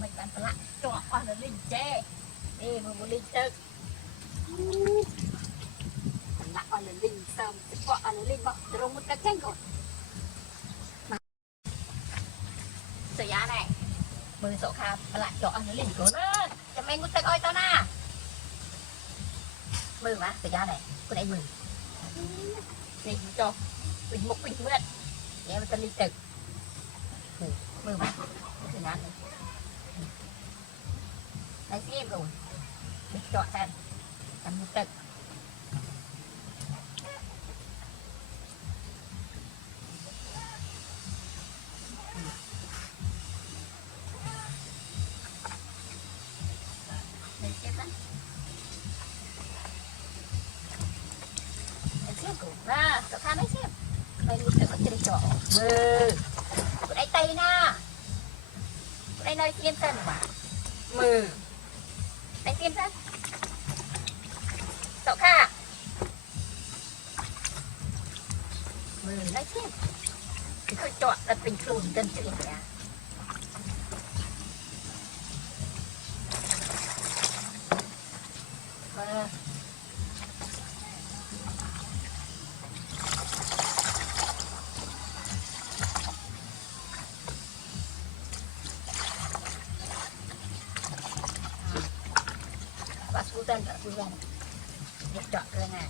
mình bạn lại cho con nó linh chê đi mà một linh tự lại con nó linh sớm gọi nó linh bọc trong một cái canh rồi sợi giá này mười số khá lại cho nó linh của nó cho mình một tấc ơi tao na mười má sợi giá này con này mười linh cho bình một bình mượn em ta linh tự mười má sợi giá này đây xem rồi mình chọn xem làm một tấc ra tao lấy xem đây một tấc trên chỗ đây tay na đây nơi tiêm thân mà mừ đây tiêm thân cậu kha mừ lấy xem thì thôi chọn đặt bình thường dân chuyện nhà Sudan tak Sudan dia tak kena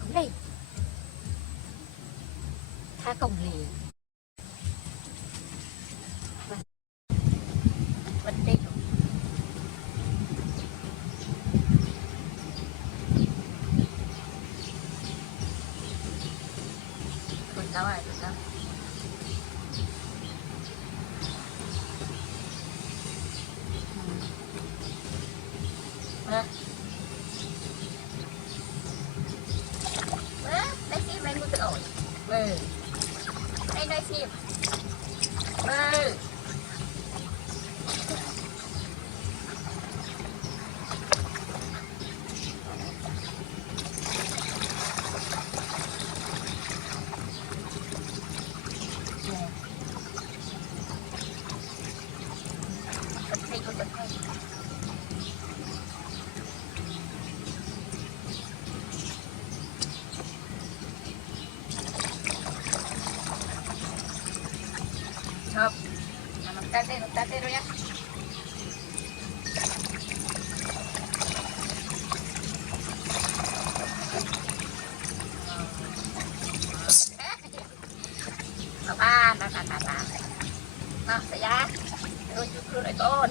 cũng đây tha công lì vấn đề đâu rồi đâu đây xem đây mua tự ổn đây xem Hop, magtate ro ya. Ba. Nó sẽ giá. Rồi chụp lại con.